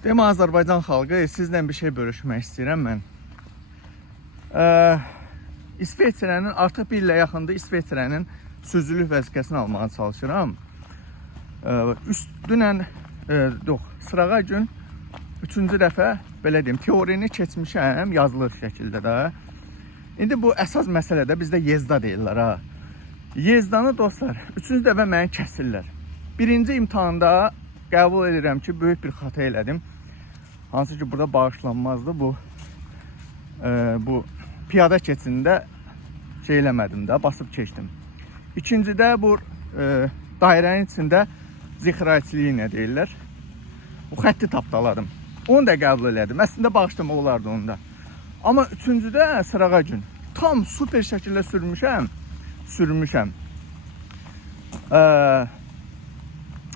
Demə Azərbaycan xalqı, sizlə bir şey bölüşmək istəyirəm mən. İsveçrənin artıq bir ilə yaxında İsveçrənin sürücülük vəzifəsini almağa çalışıram. Dünən, yox, sırağa gün 3-cü dəfə, belə deyim, teorini keçmişəm, yazılı şəkildə də. İndi bu əsas məsələdə bizdə yezda deyirlər ha. Yezdanı dostlar, 3-cü dəfə məni kəsirlər. Birinci imtahanda qəbul edirəm ki, böyük bir xata elədim. Hansı ki, burada bağışlanmazdı bu. Bu piyada keçidində şey eləmədim də, basıb keçdim. İkincidə bu dairənin içində zixrayçiliyi nə deyirlər. Bu xətti tapdaladım. Onu da qəbul elədim. Əslində bağışlama olardı onda. Amma üçüncüdə sırağa gün tam super şəkildə sürmüşəm.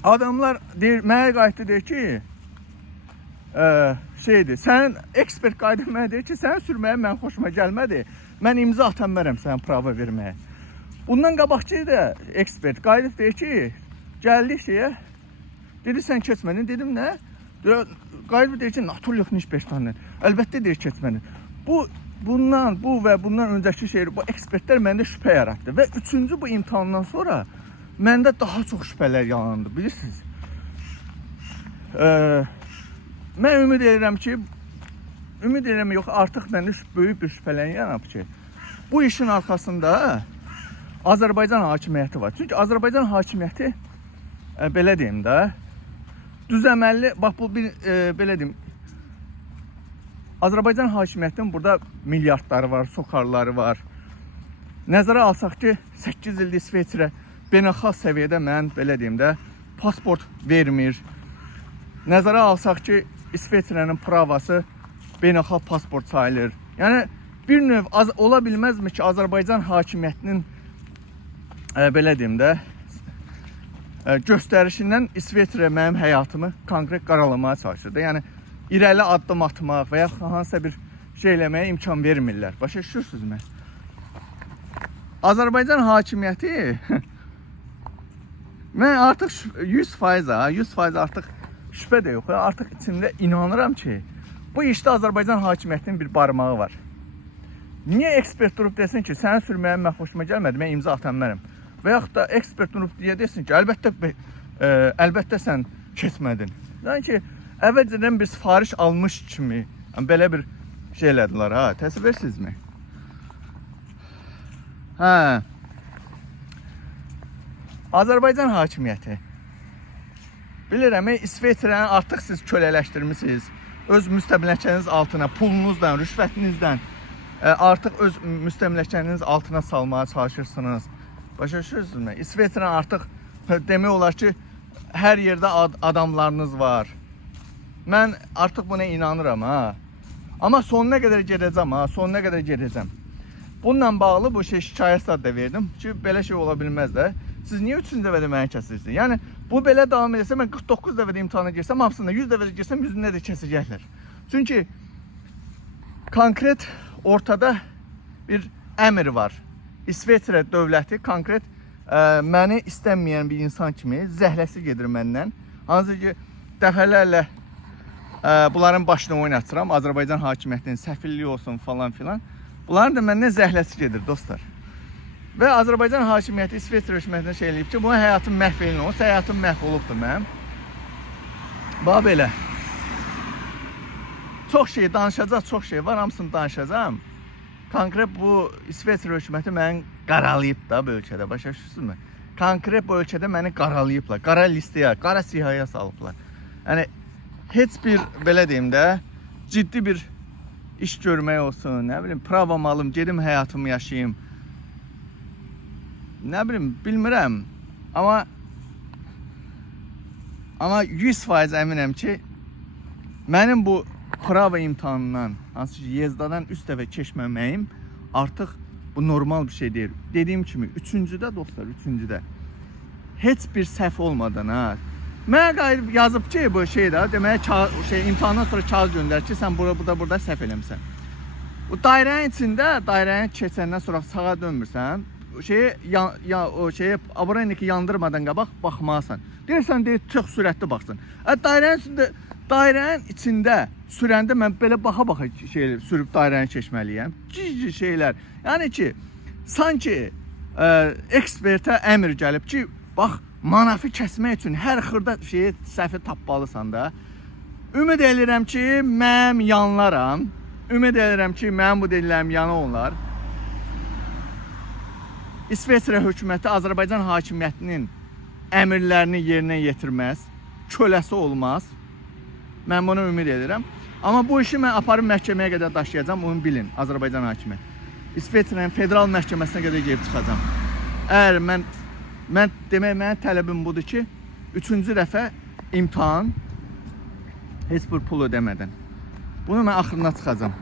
Adamlar deyir, mənə qayıtdı deyir ki, şeydir, sənin ekspert qayıdıb mənə deyir ki, sənin sürməyə mən xoşuma gəlmədi. Mən imza atanmərəm sənə prava verməyə. Bundan qabaqçı da ekspert qayıdıb deyir ki, gəldik şeyə, dedi sən keçmədin, dedim nə? Qayıdıb deyir ki, naturlıq nişbeştanın, əlbəttə deyir keçmədin. Bu və bundan öncəki şey, bu ekspertlər məndə şübhə yaratdı və üçüncü bu imtahandan sonra məndə daha çox şübhələr yarandı, bilirsiniz. Mən ümid edirəm ki, yox, artıq məndə böyük bir şübhələn yaranıb ki, bu işin arxasında Azərbaycan hakimiyyəti var. Çünki Azərbaycan hakimiyyəti, belə deyim də, düzəməlli, bax bu bir, belə deyim, Azərbaycan hakimiyyətinin burada milyardları var, sokarları var. Nəzərə alsaq ki, 8 ildir İsveçrə beynəlxalq səviyyədə mən, belə deyim də, pasport vermir. Nəzərə alsaq ki, İsveçrənin pravası beynəlxalq pasport sayılır. Yəni, bir növ ola bilməzmi ki, Azərbaycan hakimiyyətinin, belə deyim də, göstərişindən İsveçrə mənim həyatımı konkret qaralamaya çalışırdı. Yəni, irəli addım atmaq və ya hansısa bir şey eləməyə imkan vermirlər. Başa düşürsünüzmü? Azərbaycan hakimiyyəti mən artıq 100% artıq şübhə də yox, artıq içimdə inanıram ki, bu işdə Azərbaycan hakimiyyətinin bir barmağı var. Niyə ekspert durub desin ki, sənin sürməyə mən xoşuma gəlmədi, mən imza atanmərəm. Və yaxud da ekspert durub desin ki, əlbəttə sən keçmədin. Yəni ki, əvvəlcədən bir sifariş almış kimi, belə bir şey elədilər, ha, təsvir edirsinizmi? Azərbaycan hakimiyyəti. Bilirəm, İsveçrəni artıq siz kölələşdirmişsiniz. Öz müstəmləkəniz altına, pulunuzdan, rüşvətinizdən artıq öz müstəmləkəniz altına salmaya çalışırsınız. Başa düşürsünüzmü? İsveçrəni artıq demək olar ki, hər yerdə adamlarınız var. Mən artıq buna inanıram, ha. Amma sonuna qədər gedəcəm, ha, sonuna qədər gedəcəm. Bununla bağlı bu şey şikayət da verdim ki, belə şey ola bilməz də. Siz niyə 3-cü dəfədə məni kəsirsiniz? Yəni, bu belə davam edirsə, mən 49 dəfədə imtihana girsəm, hamısında 100 dəfədə girsəm, 100-ündə də kəsəcəklər. Çünki konkret ortada bir əmr var. İsveçrə dövləti konkret məni istənməyən bir insan kimi zəhləsi gedir məndən. Hansı ki, dəfələrlə bunların başına oynatıram, Azərbaycan hakimiyyətinin səfilliyi olsun falan filan. Bunların da məndən zəhləsi gedir, dostlar. Və Azərbaycan hakimiyyəti İsveçrə hökumətinə şey eləyib ki, buna həyatım məhv elin olsa, həyatım məhv olubdur mənim. Bax belə. Çox şey danışacaq, çox şey var, hamısını danışacağım. Konkret bu İsveçrə hökuməti məni qaralayıb da bu ölkədə, başa düşürsünüzmü? Konkret bu ölkədə məni qaralayıblar, qara listəyə, qara siyahıya salıblar. Yəni, heç bir, belə deyim də, ciddi bir iş görmək olsun, nə bilim, pravam alım, gedim həyatımı yaşayayım. Nə bilim, bilmirəm. Amma 100% əminəm ki, mənim bu prava imtahanından, hansı ki, yezdadan üst dəfə keçməməyim artıq bu normal bir şey deyil. Dediyim kimi, üçüncüdə dostlar, üçüncüdə heç bir səhv olmadan, ha. Mənə qayıdıb yazıb ki, bu şeydə, demək, imtahandan sonra kağız göndər ki, sən burada səhv eləmişsən. Bu dairənin içində, dairəni keçəndən sonra sağa dönmürsən, abonentiki yandırmadan qabaq baxmalısan. Deyirsən, deyir, çox sürətli baxsın. Dairənin içində dairənin içində sürəndə mən belə baxa-baxa sürüb dairəni keçməliyəm. Cici şeylər. Yəni ki, sanki ekspertə əmr gəlib ki, bax, manafı kəsmək üçün hər xırda səhvi tapmalısan da. Ümid edirəm ki, mənim yanlaram. Ümid edirəm ki, mənim bu dediklərim yanı onlar. İsveçrə hökuməti Azərbaycan hakimiyyətinin əmrlərini yerinə yetirməz, köləsi olmaz. Mən bunu ümid edirəm. Amma bu işi mən aparıb məhkəməyə qədər daşıyacağam, onu bilin, Azərbaycan hakimiyyəti. İsveçrənin federal məhkəməsinə qədər gedib çıxacağam. Əgər mənim tələbim budur ki, 3-cü dəfə imtahan heç bir pul ödəmədən. Bunu mən axırına çıxacağam.